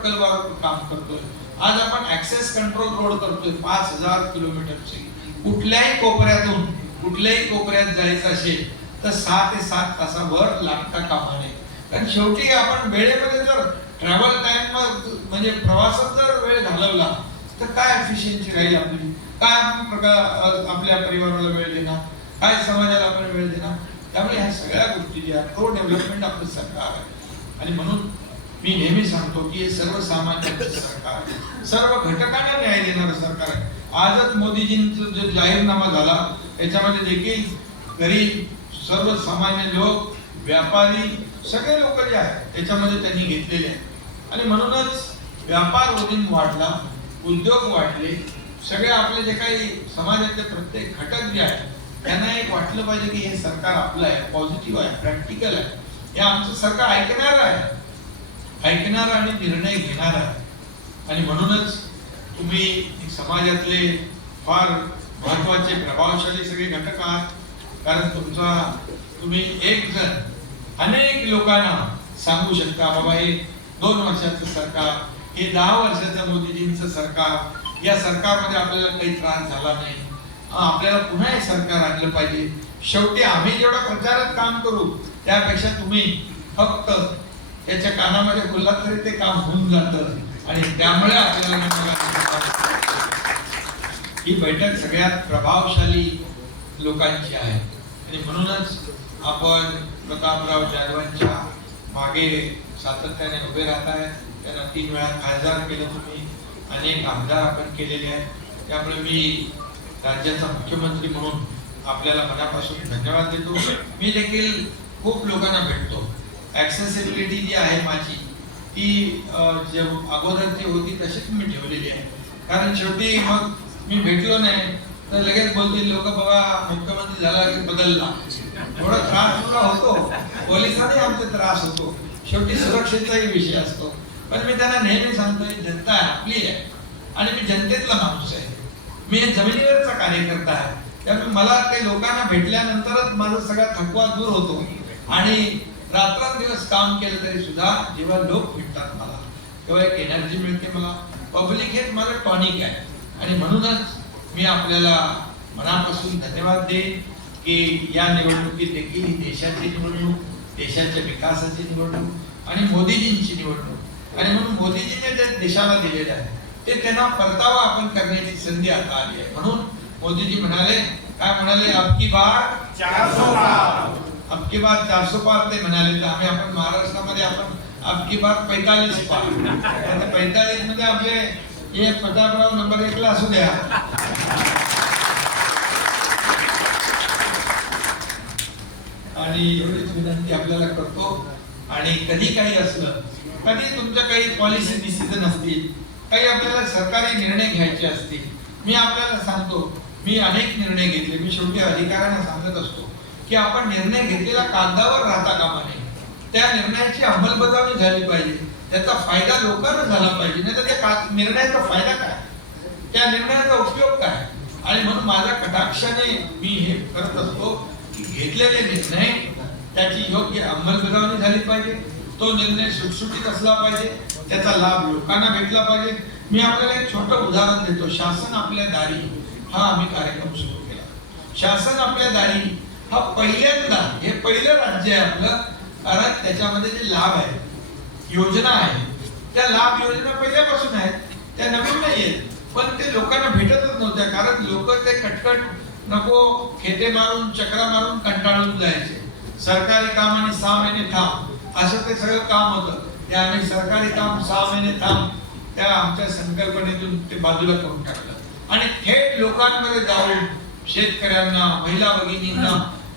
प्रकल्पावर काम करतोय. आज आपण ऍक्सेस कंट्रोल रोड करतोय पाच हजार किलोमीटरचे. कुठल्याही कोपऱ्यातून कुठल्याही कोपऱ्यात जायचं असेल तर सहा ते सात तासाभर लागता कामा नये कारण शेवटी आपण वेळेमध्ये जर ट्रॅव्हल टाइम म्हणजे प्रवासात जर वेळ घालवला तर काय एफिशियन्सी राहील आपली? काय आपण प्रकार आपल्या परिवाराला वेळ देणार? काय समाजाला आपण वेळ देणार? त्यामुळे ह्या सगळ्या गोष्टी ज्या प्रो डेव्हलपमेंट आपलं सरकार आहे. आणि म्हणून मी नेहमी सांगतो की हे सर्वसामान्यांचं सरकार सर्व घटकांना न्याय देणारं सरकार आहे. आजच मोदीजींचा जो जाहीरनामा झाला त्याच्यामध्ये देखील गरीब सर्वसामान्य लोक व्यापारी सगळे लोक जे आहेत त्याच्यामध्ये त्यांनी घेतलेले आहेत. आणि म्हणूनच व्यापार उदीम वाढला उद्योग वाढले सगळे आपले जे काही समाजातले प्रत्येक घटक जे आहेत त्यांना एक वाटलं पाहिजे की हे सरकार आपलं आहे पॉझिटिव्ह आहे प्रॅक्टिकल आहे. हे आमचं सरकार ऐकणार आहे. ऐकणारा आणि निर्णय घेणार आहे. आणि म्हणूनच तुम्ही समाजातले फार महत्त्वाचे प्रभावशाली सगळे घटक आहात. कारण तुमचा तुम्ही एक जण अनेक लोकांना सांगू शकता बाबा हे दोन वर्षाचं सरकार हे दहा वर्षाचं मोदीजींचं सरकार या सरकारमध्ये आपल्याला काही त्रास झाला नाही. आपल्याला पुन्हा हे सरकार आणलं पाहिजे. शेवटी आम्ही जेवढं प्रचारात काम करू त्यापेक्षा तुम्ही फक्त त्याच्या कानामध्ये बोलला तरी ते काम होऊन जातं. आणि त्यामुळे आपल्याला ही बैठक सगळ्यात प्रभावशाली लोकांची आहे. आणि म्हणूनच आपण प्रतापराव जाधवांच्या मागे सातत्याने उभे राहत आहे. त्यांना तीन वेळा खासदार केलं तुम्ही. अनेक आमदार आपण केलेले आहेत. त्यामुळे मी राज्याचा मुख्यमंत्री म्हणून आपल्याला मनापासून धन्यवाद देतो. मी देखील खूप लोकांना भेटतो. ऍक्सेसिबिलिटी जी आहे माझी ती जे अगोदर अगोदरची होती तशीच मी ठेवलेली आहे. कारण शेवटी मग मी भेटलो नाही तर लगेच बोलतील लोक बाबा मुख्यमंत्री झाला की बदलला. थोडा त्रास तुला होतो? पोलिसांनाही आमचा त्रास होतो. शेवटी सुरक्षेचाही विषय असतो. पण मी त्यांना नेहमी सांगतोय जनता आपली आहे. आणि मी जनतेतला माणूस आहे. मी जमिनीवरचा कार्यकर्ता आहे. त्यामुळे मला ते लोकांना भेटल्यानंतरच माझा सगळा थकवा दूर होतो. आणि रात्रंदिवस काम केलं तरी सुद्धा जेव्हा लोक भेटतात मला तेव्हा एक एनर्जी मिळते मला. पब्लिक हेच मला टॉनिक आहे. आणि म्हणूनच मी आपल्याला मनापासून धन्यवाद देईन की या निवडणुकीत देखील ही देशाची निवडणूक देशाच्या विकासाची निवडणूक आणि मोदीजींची निवडणूक. आणि म्हणून मोदीजींनी जे देशाला दिलेले आहे ते त्यांना परतावा आपण करण्याची संधी आता आली आहे. म्हणून मोदीजी म्हणाले काय म्हणाले? अबकी बार चारसो पार. अबकी बार चारसो पार ते म्हणाले तर आम्ही आपण महाराष्ट्रामध्ये आपण अबकी बार पैतालीस पार. पैतालीसमध्ये आपले हे प्रतापराव नंबर एकला असू द्या. आणि एवढीच विनंती आपल्याला करतो. आणि कधी काही असलं कधी तुमच्या काही पॉलिसी डिसिजन असतील काही आपल्याला सरकारी निर्णय घ्यायचे असतील मी आपल्याला सांगतो मी अनेक निर्णय घेतले मी शेवटी अधिकाऱ्यांना सांगत असतो. की आपण निर्णय घेतलेला कागदावर राहता कामा नये. त्या निर्णयाची अंमलबजावणी झाली पाहिजे. त्याचा फायदा लोकांना झाला पाहिजे. नाही तर त्या का- निर्णयाचा फायदा काय? त्या निर्णयाचा उपयोग काय? आणि म्हणून माझ्या कटाक्षाने मी हे करत असतो की घेतलेले निर्णय त्याची योग्य अंमलबजावणी झाली पाहिजे. तो निर्णय सुटसुटीत असला पाहिजे. त्याचा लाभ लोकांना भेटला पाहिजे. मी आपल्याला एक छोटं उदाहरण देतो. शासन आपल्या दारी. हा आम्ही कार्यक्रम सुरू केला. शासन आपल्या दारी हा पहिल्यांदा हे पहिलं राज्य आहे आपलं कारण त्याच्यामध्ये जे लाभ आहे योजना आहे त्या लाभ योजना पहिल्यापासून आहेत त्या नवीन नाही आहेत पण ते लोकांना भेटतच नव्हत्या कारण लोक ते कटकट नको खेटे मारून चक्रा मारून कंटाळून जायचे. सरकारी काम आणि सहा महिने थांब असं ते सगळं काम होतं. ते आम्ही सरकारी काम सहा महिने थांब त्या आमच्या संकल्पनेतून ते बाजूला करून टाकलं. आणि थेट लोकांमध्ये जाऊन शेतकऱ्यांना महिला भगिनींना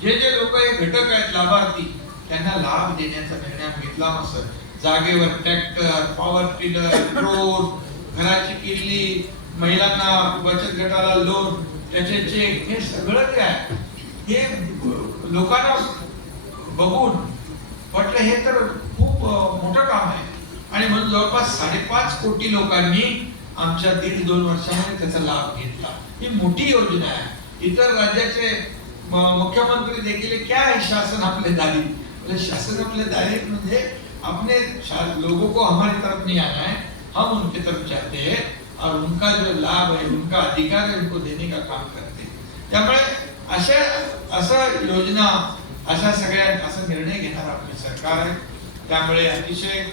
जे जे लोक हे घटक आहेत लाभार्थी त्यांना लाभ देण्याचा निर्णय घेतला मग जागेवर ट्रॅक्टर पॉवर टिलर रोड घराची किल्ली महिलांना बचत गटाला लोन त्याचे चेक हे सगळं जे आहे हे लोकांना बघून वाटलं हे तर खूप मोठं काम आहे. आणि म्हणून जवळपास साडेपाच कोटी लोकांनी आमच्या दीड दोन वर्षामध्ये त्याचा लाभ घेतला. ही मोठी योजना आहे. इतर राज्याचे मुख्यमंत्री देखील क्या है शासन आपले दारी? बोले शासन आपले दारी म्हणजे अपने लोगों को हमारी तरफ नहीं आना है हम उनकी तरफ जाते हैं और उनका जो लाभ है उनका अधिकार है उनको देने का काम करते त्यामुळे अशा असं योजना अशा सगळ्या असा निर्णय घेणार आपले सरकार आहे. त्यामुळे अतिशय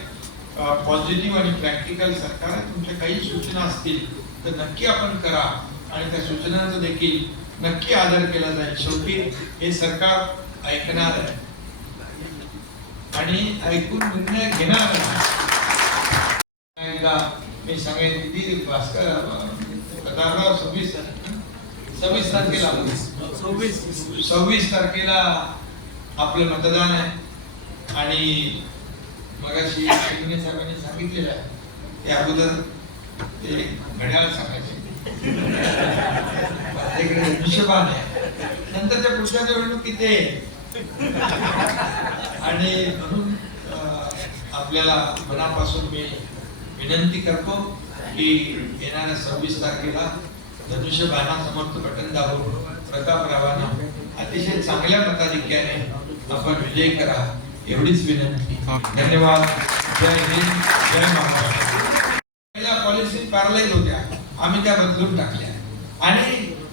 पॉझिटिव्ह आणि प्रॅक्टिकल सरकार आहे. तुमच्या काही सूचना असतील तर नक्की आपण करा. आणि त्या सूचनांचा देखील नक्की आदर केला जाईल. शेवटी हे सरकार ऐकणार आहे. आणि ऐकून निर्णय घेणार मी सांगेन किती भास्कर पदार्थ सव्वीस सव्वीस तारखेला. सव्वीस. सव्वीस तारखेला आपलं मतदान आहे. आणि मगाशी साहेबांनी सांगितलेलं आहे. ते अगोदर ते घड्याळ सांगायचे. तिकडे धनुष्यबाण आहे. नंतरच्या पुढच्या निवडणुकीत आणि म्हणून आपल्याला मनापासून मी विनंती करतो की येणाऱ्या सव्वीस तारखेला धनुष्यबाणा समर्थ बटन दाबून प्रतापरावांना अतिशय चांगल्या मताधिक्याने आपण विजय करा एवढीच विनंती. धन्यवाद. जय हिंद. जय महाराष्ट्र. पहिल्या पॉलिसी पॅरलाईज होत्या. आम्ही त्या बदलून टाकल्या.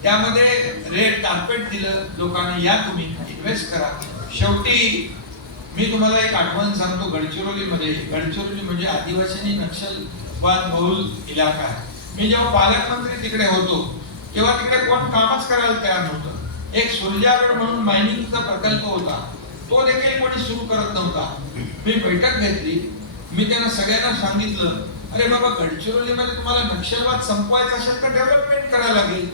त्यामध्ये रेड कार्पेट दिलं लोकांनी या तुम्ही इन्व्हेस्ट करा. शेवटी मी तुम्हाला एक आठवण सांगतो गडचिरोलीमध्ये. गडचिरोली म्हणजे आदिवासी नक्षलवाद बहुल इलाका आहे. मी जेव्हा पालकमंत्री तिकडे होतो तेव्हा तिकडे कोण कामच करायला तयार नव्हतं. एक सुरजागड म्हणून मायनिंगचा प्रकल्प होता. तो देखील कोणी सुरू करत नव्हता. मी बैठक घेतली. मी त्यांना सगळ्यांना सांगितलं अरे बाबा गडचिरोलीमध्ये तुम्हाला नक्षलवाद संपवायचा असेल तर डेव्हलपमेंट करायला लागेल.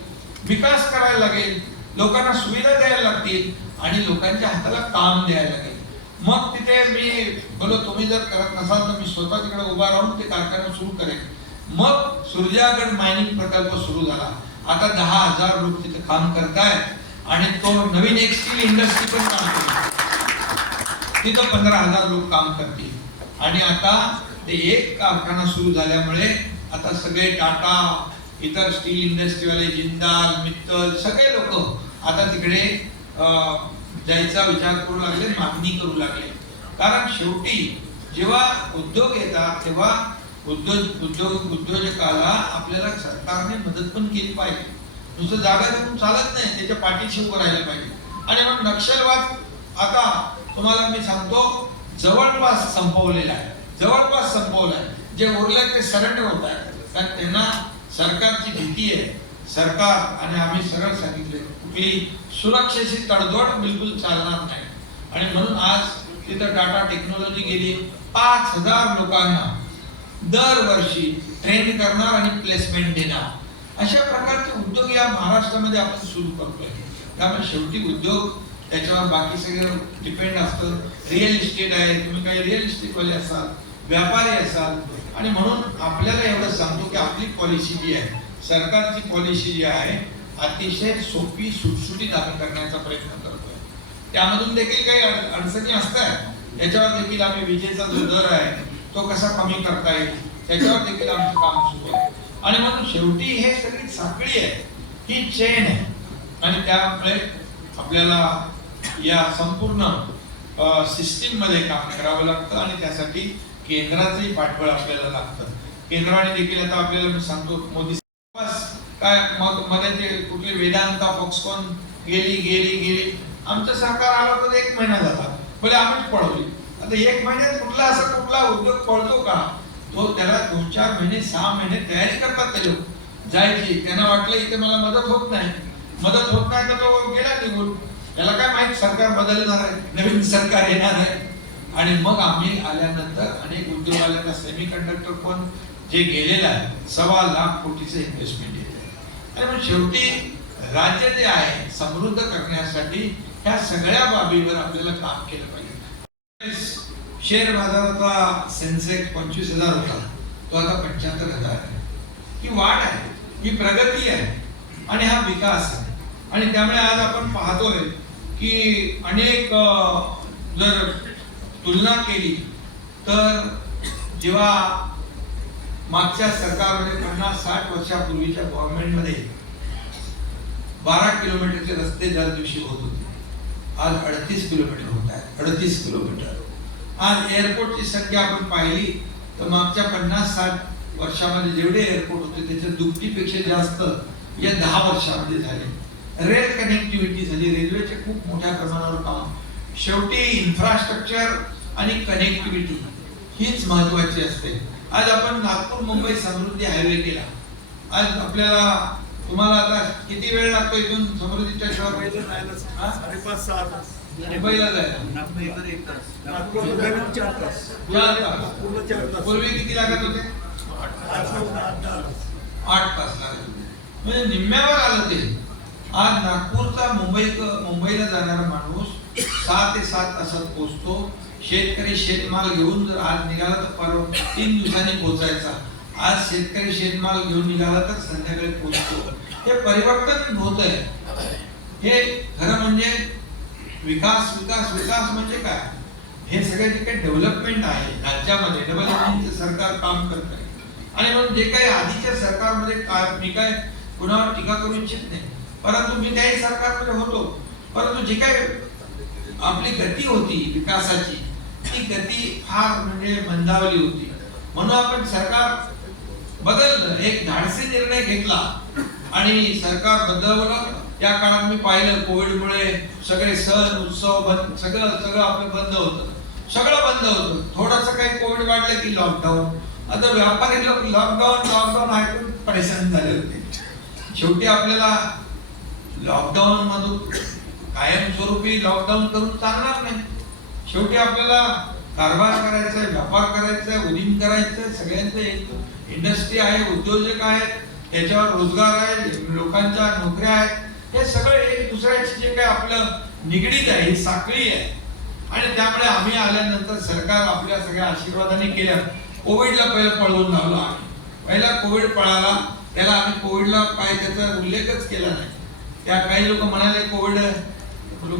विकास करायला लागेल लोकांना सुविधा द्यायला लागतील आणि लोकांच्या हाताला काम द्यायला लागेल. मग तिथे मी बोलो तुम्ही जर करत नसाल तर मी स्वतः तिकडे उभा राहून ते कारखाना सुरू करेन. मग सूर्यागड मायनिंग प्रकल्प सुरू झाला. आता दहा हजार लोक तिथे काम करतायत आणि तो नवीन एक स्टील इंडस्ट्री पण काम करते तिथं पंधरा हजार लोक काम करतील. आणि आता ते एक कारखाना सुरू झाल्यामुळे आता सगळे टाटा इतर स्टील इंडस्ट्रीवाले जिंदाल मित्तल सगळे लोक आता तिकडे जायचा विचार करू लागले मागणी करू लागले. कारण शेवटी जेव्हा उद्योग येतात तेव्हा उद्योग उद्योग उद्योजकाला आपल्याला सरकारने मदत पण केली पाहिजे. नुसतं जागा देऊन चालत नाही त्याच्या पाठीशी उभं राहिलं पाहिजे. आणि मग नक्षलवाद आता तुम्हाला मी सांगतो जवळपास संपवलेला आहे. जवळपास संपवला आहे जे उरलं ते सरेंडर होत आहे. कारण त्यांना सरकारची भीती आहे. सरकार आणि आम्ही सरळ सांगितले कुठली सुरक्षेची तडजोड बिलकुल चालणार नाही. आणि म्हणून आज तिथं टाटा टेक्नॉलॉजी गेली पाच हजार लोकांना दरवर्षी ट्रेन करणार आणि प्लेसमेंट देणार. अशा प्रकारचे उद्योग या महाराष्ट्रामध्ये आपण सुरू करतोय. त्यामुळे शेवटी उद्योग त्याच्यावर बाकी सगळं डिपेंड असतं. रिअल इस्टेट आहे. तुम्ही काही रिअल इस्टेटवाले असाल व्यापारी असाल. आणि म्हणून आपल्याला एवढं सांगतो की आपली पॉलिसी जी आहे सरकारची पॉलिसी जी आहे अतिशय सोपी सुटसुटीत आम्ही करण्याचा प्रयत्न करतोय. त्यामधून देखील काही अडचणी असतात. याच्यावर देखील आम्ही विजेचा जो दर आहे तो कसा कमी करता येईल? त्याच्यावर देखील आमचं काम सुरू आहे. आणि म्हणून शेवटी हे सगळी साखळी आहे. ही चेन आहे. आणि त्यामुळे आपल्याला या संपूर्ण सिस्टीममध्ये काम करावं लागतं आणि त्यासाठी केंद्राचंही पाठबळ आपल्याला लागतं. केंद्राने देखील आता आपल्याला मी सांगतो मोदी काय मग मध्ये कुठली कुठले वेदांता फॉक्सकॉन गेली गेली गेली. आमचं सरकार आलं तर एक महिना झाला. म्हणजे आम्हीच पळवली. आता एक महिन्यात कुठला असा कुठला उद्योग पळतो का? तो त्याला दोन चार महिने सहा महिने तयारी करतात ते लोक. जायची त्यांना वाटलं इथे मला मदत होत नाही. मदत होत नाही तर तो गेला निघून. त्याला काय माहीत सरकार बदलणार आहे? नवीन सरकार येणार आहे? आणि मग आम्ही आल्यानंतर अनेक उद्योगाला सेमी कंडक्टर पण जे गेलेलं आहे सव्वा लाख कोटीचं इन्व्हेस्टमेंट येते. आणि मग शेवटी राज्य जे आहे समृद्ध करण्यासाठी ह्या सगळ्या बाबीवर आपल्याला काम केलं पाहिजे. शेअर बाजाराचा सेन्सेक्स पंचवीस हजार होता. तो आता पंच्याहत्तर हजार आहे. ही वाढ आहे ही प्रगती आहे आणि हा विकास आहे. आणि त्यामुळे आज आपण पाहतोय की अनेक जर तुलना केली तर जेव्हा मागच्या सरकारमध्ये पन्नास साठ वर्षापूर्वीच्या गव्हर्नमेंटमध्ये बारा किलोमीटरचे रस्ते दर दिवशी होत होते आज अडतीस किलोमीटर होत आहेत अडतीस किलोमीटर. आज एअरपोर्टची संख्या आपण पाहिली तर मागच्या पन्नास साठ वर्षामध्ये जेवढे एअरपोर्ट होते त्याच्या दुपटीपेक्षा जास्त या दहा वर्षामध्ये झाले. रेल कनेक्टिव्हिटी झाली रेल्वेचे खूप मोठ्या प्रमाणावर काम. शेवटी इन्फ्रास्ट्रक्चर आणि कनेक्टिव्हिटी हीच महत्वाची असते. आज आपण नागपूर मुंबई समृद्धी हायवे केला. आज आपल्याला तुम्हाला आता किती वेळ लागतो इथून समृद्धीच्या शहर सहा तास मुंबईला जायला. तास तास. नागपूरला पूर्वी किती लागत होते? आठ तास. आठ तास लागत होते. म्हणजे निम्म्यावर आलं ते. आज नागपूरचा मुंबई मुंबईला जाणारा माणूस सहा ते सात तासात पोहोचतो. शेतकरी शेतमाल घेऊन जर आज निघाला तर परवा तीन दिवसांनी पोहोचायचा. आज शेतकरी शेतमाल घेऊन निघाला तर संध्याकाळी पोचतो हे परिवर्तन होत आहे हे खरं म्हणजे विकास विकास विकास म्हणजे काय? हे सगळे जे काही डेव्हलपमेंट आहे राज्यामध्ये डेव्हलपमेंटचं सरकार काम करत आहे आणि म्हणून जे काही आधीच्या सरकारमध्ये काय मी काय कुणावर टीका करू इच्छित नाही. परंतु मी त्याही सरकारमध्ये होतो. परंतु जी काही आपली गती होती विकासाची ती गती फार म्हणजे मंदावली होती. म्हणून आपण सरकार बदललं. एक धाडसी निर्णय घेतला आणि सरकार बदलवलं. त्या काळात मी पाहिलं कोविडमुळे सगळे सण उत्सव बंद सगळं सगळं आपलं बंद होतं. सगळं बंद होतं. थोडंसं काही कोविड वाढलं की लॉकडाऊन आता व्यापारी लोक लॉकडाऊन लॉकडाऊन ऐकून परेशान झाले होते. शेवटी आपल्याला लॉकडाऊन मधून कायमस्वरूपी लॉकडाऊन करून चालणार नाही. शेवटी आपल्याला कारभार करायचा आहे व्यापार करायचा आहे उदीम करायचं आहे सगळ्यांचं एक इंडस्ट्री आहे उद्योजक आहेत त्याच्यावर रोजगार आहे लोकांच्या नोकऱ्या आहेत हे सगळं एक दुसऱ्याशी जे काही आपलं निगडीत आहे ही साखळी आहे. आणि त्यामुळे आम्ही आल्यानंतर सरकार आपल्या सगळ्या आशीर्वादाने केल्या. कोविडला पहिलं पळवून लावलं आम्ही. पहिला कोविड पळाला त्याला आम्ही कोविडला काय त्याचा उल्लेखच केला नाही. त्या काही लोक म्हणाले कोविड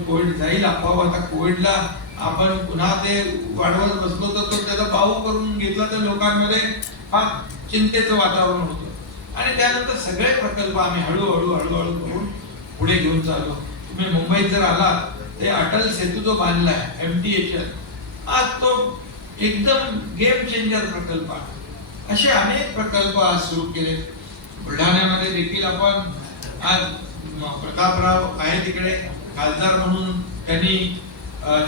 कोविड जाईल अफवा आता कोविडला. आपण पुन्हा ते वाढवत बसलो तर तो त्याचा बाऊ करून घेतला तर लोकांमध्ये फार चिंतेचं वातावरण होतं. आणि त्यानंतर सगळे प्रकल्प आम्ही हळूहळू हळूहळू करून पुढे घेऊन चाललो. तुम्ही मुंबईत जर आलात ते अटल सेतू जो बांधला आहे एम टी एच आज तो एकदम गेम चेंजर प्रकल्प आहे. असे अनेक प्रकल्प आज सुरू केले. बुलढाण्यामध्ये देखील आपण आज प्रतापराव आहे तिकडे खासदार म्हणून त्यांनी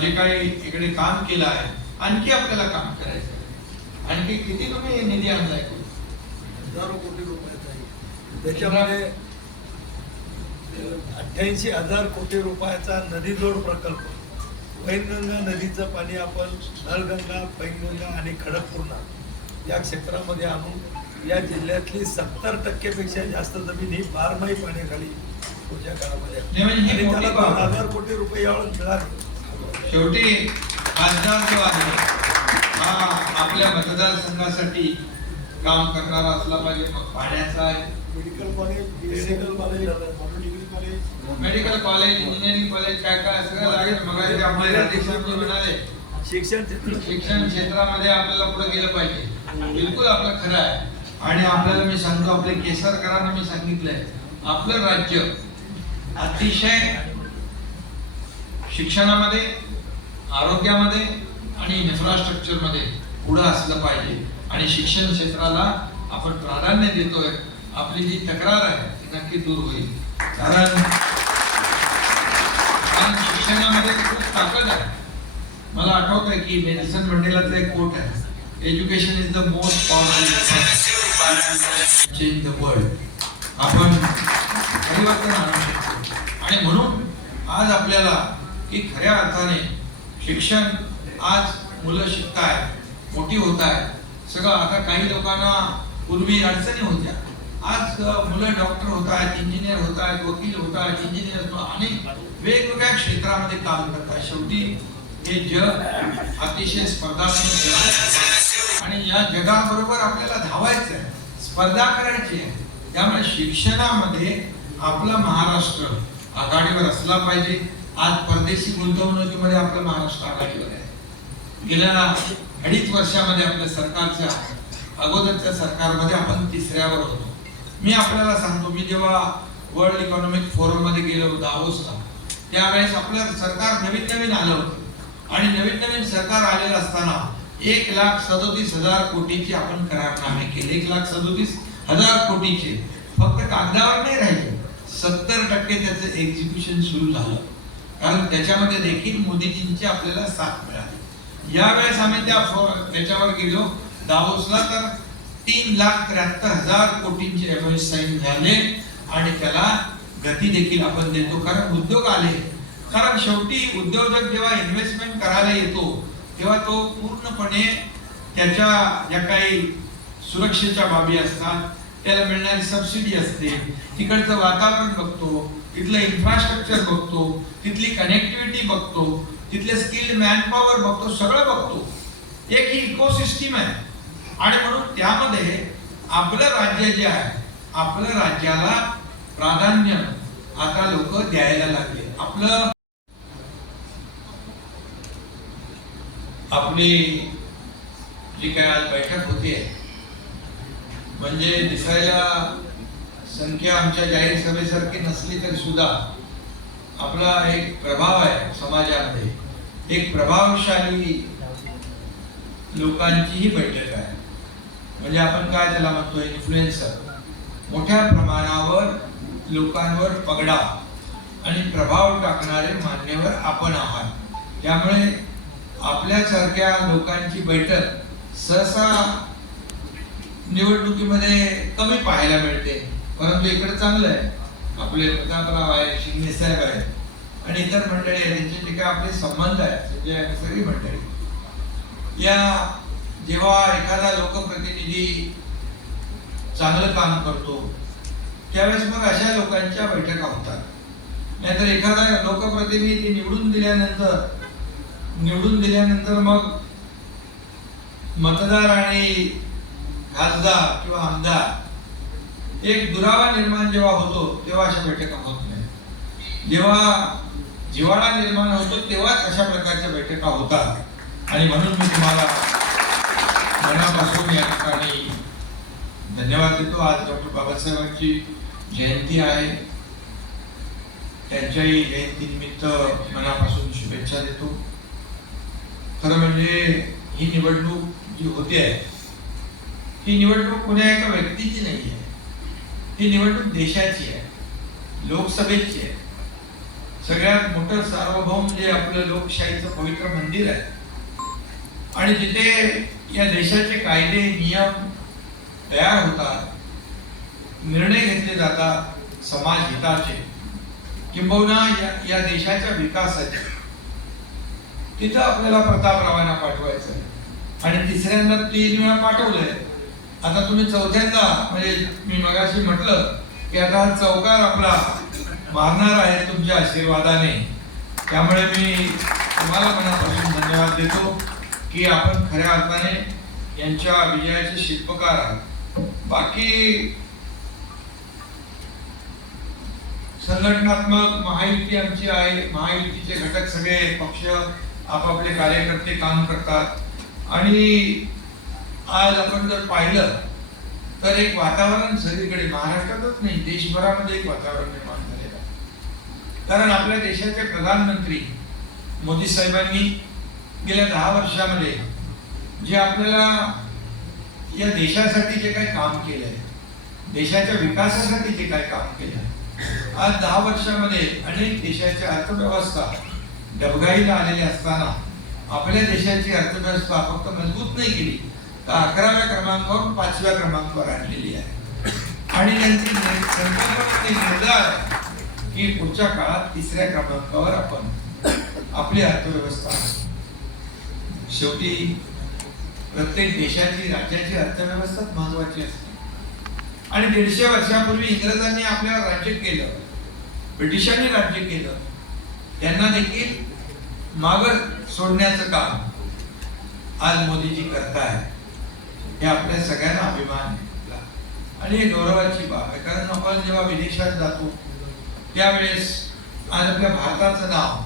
जे काही इकडे काम केलं आहे आणखी आपल्याला काम करायचं आहे. आणखी किती तुम्ही निधी आणलाय? हजारो कोटी रुपयाचा आहे. त्याच्यामध्ये अठ्ठ्याऐंशी हजार कोटी रुपयाचा नदीजोड प्रकल्प. पैनगंगा नदीचं पाणी आपण नळगंगा पैनगंगा आणि खडकपूर्णा या क्षेत्रामध्ये आणून या जिल्ह्यातली सत्तर टक्केपेक्षा जास्त जमीन ही बारमाही पाण्याखाली पुढच्या काळामध्ये म्हणजे आणि त्याला दोन. हजार कोटी रुपये यावेळेस मिळाले. शेवटी खासदार जो आहे. हा आपल्या मतदारसंघासाठी काम करणारा असला पाहिजे मग पाण्याचा आहे. Medical college medical college degree college. Medical college engineering college काय काय सगळं लागेल? मग म्हणाले शिक्षण शिक्षण क्षेत्रामध्ये आपल्याला पुढे गेलं पाहिजे. बिलकुल आपलं खरं आहे. आणि आपल्याला मी सांगतो आपले केसरकरांना मी सांगितलंय आपलं राज्य अतिशय शिक्षणामध्ये आरोग्यामध्ये आणि इन्फ्रास्ट्रक्चरमध्ये पुढं असलं पाहिजे. आणि शिक्षण क्षेत्राला आपण प्राधान्य देतोय. आपली जी तक्रार आहे ती नक्की दूर होईल. कारण शिक्षणामध्ये खूप ताकद आहे. मला आठवत आहे की नेल्सन मंडेलाचं एक कोट आहे. Education is the most powerful change the world आपण परिवर्तन आणू शकतो. आणि म्हणून आज आपल्याला की खऱ्या अर्थाने शिक्षण आज मुलं शिकताय मोठी होत आहे सगळं आता काही लोकांना पूर्वी अडचणी होत्या. आज मुलं डॉक्टर होत आहेत इंजिनियर होत आहेत वकील होत आहेत इंजिनियर आणि वेगवेगळ्या क्षेत्रामध्ये काम करतात शेवटी हे जग अतिशय स्पर्धात्मक जग आहे. आणि या जगाबरोबर आपल्याला धावायचं आहे स्पर्धा करायची आहे त्यामुळे शिक्षणामध्ये आपला महाराष्ट्र आघाडीवर असला पाहिजे. आज परदेशी गुंतवणुकीमध्ये आपलं महाराष्ट्र आघाडीवर आहे. गेल्या अडीच वर्षामध्ये आपल्या सरकारच्या अगोदरच्या सरकारमध्ये आपण तिसऱ्यावर होतो. मी आपल्याला सांगतो मी जेव्हा वर्ल्ड इकॉनॉमिक फोरममध्ये गेलो होतो दावोसला त्यावेळेस आपलं सरकार नवीन नवीन आलं होतं. आणि नवीन नवीन सरकार आलेलं असताना एक लाख सदोतीस हजार कोटीचे आपण करारनामे केले. एक लाख सदोतीस हजार कोटीचे फक्त कागदावर नाही राहिले. सत्तर टक्के त्याचं एक्झिक्युशन सुरू झालं. कारण त्याच्यामध्ये देखील मोदीजींची आपल्याला साथ मिळाली. यावेळेस आम्ही त्या त्याच्यावर गेलो. दावोसला तर तीन लाख त्र्याहत्तर हजार कोटींचे एमओएस साईन झाले आणि त्याला गती देखील आपण देतो. कारण उद्योग आले. कारण शेवटी उद्योजक जेव्हा इन्व्हेस्टमेंट करायला येतो तेव्हा तो पूर्णपणे त्याच्या ज्या काही सुरक्षेच्या बाबी असतात त्याला मिळणारी सबसिडी असते. तिकडचं वातावरण बघतो. तिथलं इन्फ्रास्ट्रक्चर बघतो तिथली कनेक्टिव्हिटी बघतो तिथले स्किल्ड मॅन पॉवर बघतो सगळं बघतो. एक ही इकोसिस्टीम आहे. आणि म्हणून त्यामध्ये आपलं राज्य जे आहे आपलं राज्याला प्राधान्य आता लोक द्यायला लागले. आपलं आपली जी काय आज बैठक आहे म्हणजे दिसायला संख्या आमच्या जाहीर सभेसारखी नसली तरी सुद्धा आपला एक प्रभाव आहे समाजामध्ये. एक प्रभावशाली लोकांची ही बैठक आहे. म्हणजे आपण काय त्याला म्हणतो? इन्फ्लुएन्सर मोठ्या प्रमाणावर लोकांवर पगडा आणि प्रभाव टाकणारे मान्यवर आपण आहात. त्यामुळे आपल्यासारख्या लोकांची बैठक सहसा निवडणुकीमध्ये कमी पाहायला मिळते. परंतु इकडे चांगलं आहे. आपले प्रतापराव आहे शिंदे साहेब आहेत. आणि इतर मंडळी आहेत त्यांचे जे काय आपले संबंध आहेत म्हणजे सगळी मंडळी. या जेव्हा एखादा लोकप्रतिनिधी चांगलं काम करतो त्यावेळेस मग अशा लोकांच्या बैठका होतात. नाहीतर एखादा लोकप्रतिनिधी निवडून दिल्यानंतर निवडून दिल्यानंतर मग मतदार आणि खासदार किंवा आमदार एक दुरावा निर्माण जेव्हा होतो तेव्हा अशा बैठका होत नाही जेव्हा जिवाळा निर्माण होतो तेव्हाच अशा प्रकारच्या बैठका होतात. आणि म्हणून मी तुम्हाला मनापासून या ठिकाणी धन्यवाद देतो. आज डॉक्टर बाबासाहेबांची जयंती आहे. त्यांच्याही जयंतीनिमित्त मनापासून शुभेच्छा देतो. खरं म्हणजे ही निवडणूक जी होते आहे ही निवडणूक कुण्या एका व्यक्तीची नाही आहे ही निवडणूक देशाची आहे लोकसभेची आहे. सगळ्यात मोठं सार्वभौम जे आपलं लोकशाहीचं पवित्र मंदिर आहे. आणि जिथे या देशाचे कायदे नियम तयार होतात निर्णय घेतले जातात समाज हिताचे. किंबहुना या, या देशाच्या विकासाचे. तिथं आपल्याला प्रतापरावांना पाठवायचं आहे आणि तिसऱ्यांदा तीन वेळा पाठवलंय. आता तुम्ही चौथ्यांदा म्हणजे मी मगाशी म्हटलं की आता हा चौकार आपला मारणार आहे तुमच्या आशीर्वादाने. त्यामुळे मी तुम्हाला मनापासून धन्यवाद देतो की आपण खऱ्या अर्थाने यांच्या विजयाचे शिल्पकार आहात. बाकी संघटनात्मक महायुती आमची आहे. महायुतीचे घटक सगळे पक्ष आपापले कार्यकर्ते काम करतात. आणि आज आपण जर पाहिलं तर एक वातावरण सगळीकडे महाराष्ट्रातच नाही देशभरामध्ये एक वातावरण निर्माण झालेलं आहे. कारण आपल्या देशाचे प्रधानमंत्री मोदी साहेबांनी गेल्या दहा वर्षामध्ये जे आपल्याला या देशासाठी जे काही काम केलंय देशाच्या विकासासाठी जे काही काम केलंय आज दहा वर्षामध्ये अनेक देशाच्या अर्थव्यवस्था डबघाईला आलेली असताना आपल्या देशाची अर्थव्यवस्था फक्त मजबूत नाही केली. अकराव्या क्रमांकावर पाचव्या क्रमांकावर आणलेली आहे. आणि त्यांची संकल्पना निर्धार की पुढच्या काळात तिसऱ्या क्रमांकावर आपण आपली अर्थव्यवस्था शेवटी प्रत्येक देशाची राज्याची अर्थव्यवस्थाच महत्वाची असते. आणि दीडशे वर्षापूर्वी इंग्रजांनी आपल्यावर राज्य केलं ब्रिटिशांनी राज्य केलं त्यांना देखील मागं सोडण्याचं काम आज मोदीजी करतायत. हे आपल्या सगळ्यांना अभिमान आहे. आणि हे गौरवाची बाब आहे. कारण आपण जेव्हा विदेशात जातो त्यावेळेस आज आपल्या भारताचं नाव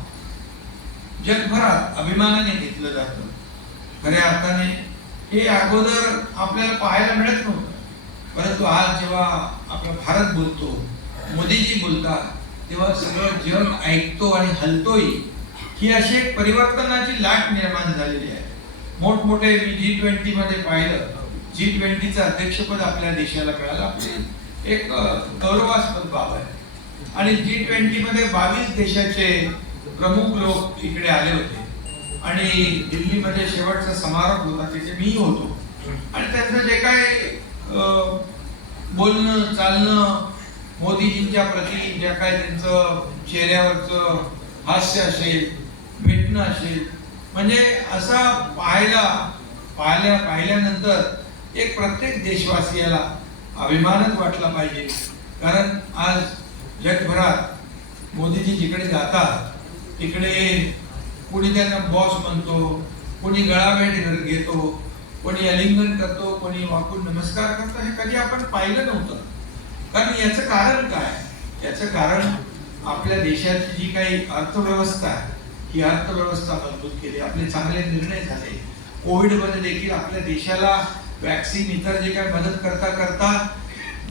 जगभरात अभिमानाने घेतलं जातं. खऱ्या अर्थाने हे अगोदर आपल्याला पाहायला मिळत नव्हतं. परंतु आज जेव्हा आपला भारत बोलतो मोदीजी बोलतात तेव्हा सगळं जग ऐकतो आणि हलतोही ही अशी एक परिवर्तनाची लाट निर्माण झालेली आहे. मोठमोठे मी जी ट्वेंटी मध्ये पाहिलं. जी ट्वेंटीचं अध्यक्षपद आपल्या देशाला मिळालं आपली एक गौरवास्पद बाब आहे. आणि जी ट्वेंटी मध्ये बावीस देशाचे प्रमुख लोक इकडे आले होते. आणि दिल्लीमध्ये शेवटचा समारोप होता तिथे मी होतो. आणि त्यांचं जे काय बोलणं चालणं मोदीजींच्या प्रती ज्या काय त्यांचं चेहऱ्यावरचं हास्य असेल भेटणं असेल म्हणजे असा पाहायला पाहिल्या पाहिल्यानंतर एक प्रत्येक देशवासियाला अभिमानच वाटला पाहिजे. कारण आज जगभरात मोदीजी जिकडे जातात तिकडे कोणी त्यांना बॉस म्हणतो कोणी गळाभेट घेतो कोणी अलिंगन करतो कोणी वाकून नमस्कार करतो हे कधी आपण पाहिलं नव्हतं. कारण याचं कारण काय? याचं कारण आपल्या देशाची जी काही अर्थव्यवस्था आहे ही अर्थव्यवस्था मजबूत केली आपले चांगले निर्णय झाले. कोविडमध्ये देखील आपल्या देशाला वॅक्सिन इतर जे काही मदत करता करता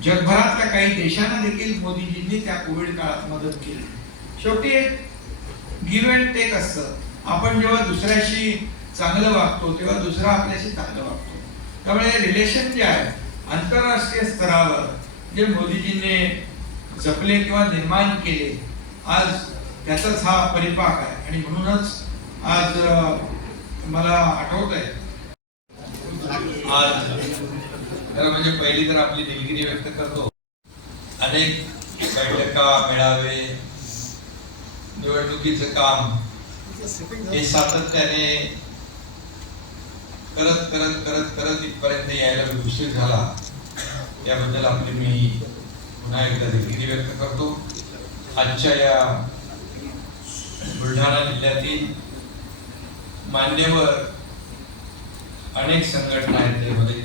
जगभरातल्या काही देशांना देखील मोदीजींनी त्या कोविड काळात मदत केली. शेवटी एक गिव्ह अँड टेक असतं. आपण जेव्हा दुसऱ्याशी चांगलं वागतो तेव्हा दुसरा आपल्याशी चांगलं वागतो. त्यामुळे रिलेशन जे आहे आंतरराष्ट्रीय स्तरावर जे मोदीजींनी जपले किंवा निर्माण केले आज त्याचाच हा परिपाक आहे. आणि म्हणूनच आज मला आठवत आहे आज म्हणजे पहिली तर आपली दिलगिरी व्यक्त करतो. अनेक बैठका मेळावे निवडणुकीचं काम हे सातत्याने करत करत करत करत इथपर्यंत यायला उशीर झाला. त्याबद्दल आपले मी पुन्हा एकदा दिलगिरी व्यक्त करतो. आजच्या या बुलढाणा जिल्ह्यातील मान्यवर अनेक संघटना आहेत त्यामध्ये.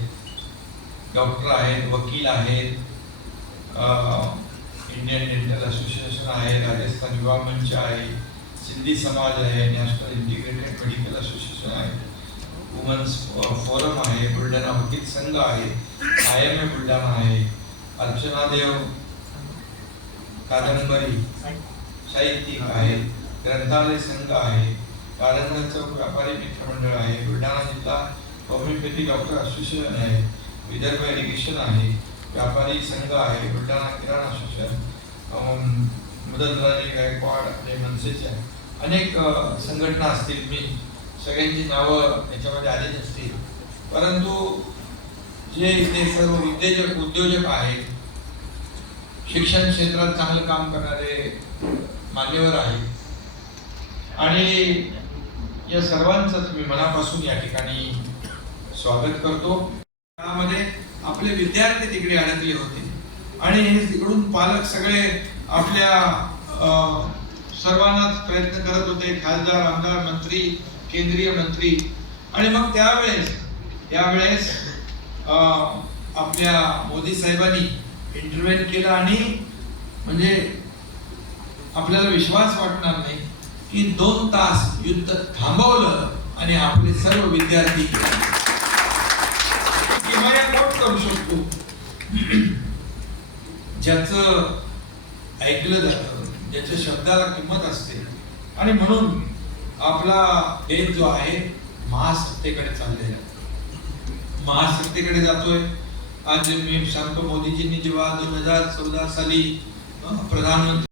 डॉक्टर आहेत वकील आहेत इंडियन डेंटल असोसिएशन आहे राजस्थान युवा मंच आहे सिंधी समाज आहे नॅशनल इंटिग्रेटेड मेडिकल असोसिएशन आहे वुमन्स फोरम आहे बुलढाणा वकील संघ आहे आय एम ए बुलढाणा आहे अर्चना देव कादंबरी साहित्यिक आहे ग्रंथालय संघ आहे कारंजा चौक व्यापारी मित्रमंडळ आहे बुलढाणा जिल्हा होमिओपॅथी डॉक्टर असोसिएशन आहे विदर्भ एज्युकेशन आहे व्यापारी संघ आहे बुलढाणा किराणा असोसिएशन अम, गायकवाड आपले मनसेचे आहे. अनेक संघटना असतील मी सगळ्यांची नावं याच्यामध्ये आलेली असतील. परंतु जे इथे सर्व उद्योजक उद्योजक आहेत शिक्षण क्षेत्रात चांगलं काम करणारे मान्यवर आहेत. आणि या सर्वांचंच मी मनापासून या ठिकाणी स्वागत करतो. त्यामध्ये आपले विद्यार्थी तिकडे अडकले होते. आणि हे तिकडून पालक सगळे आपल्या अं, सर्वांनाच प्रयत्न करत होते. खासदार आमदार मंत्री केंद्रीय मंत्री. आणि मग त्यावेळेस त्यावेळेस अं, आपल्या मोदी साहेबांनी इंटरव्हेन केलं आणि म्हणजे आपल्याला विश्वास वाटणार नाही की दोन तास युद्ध थांबवलं आणि आपले सर्व विद्यार्थी करू शकतो. ज्याचं ऐकलं जातं ज्याच्या शब्दाला किंमत असते. आणि म्हणून आपला देश जो आहे महासत्तेकडे चाललेला महासत्तेकडे जातोय. आज मी सांगतो मोदीजींनी जेव्हा दोन हजार चौदा साली प्रधानमंत्री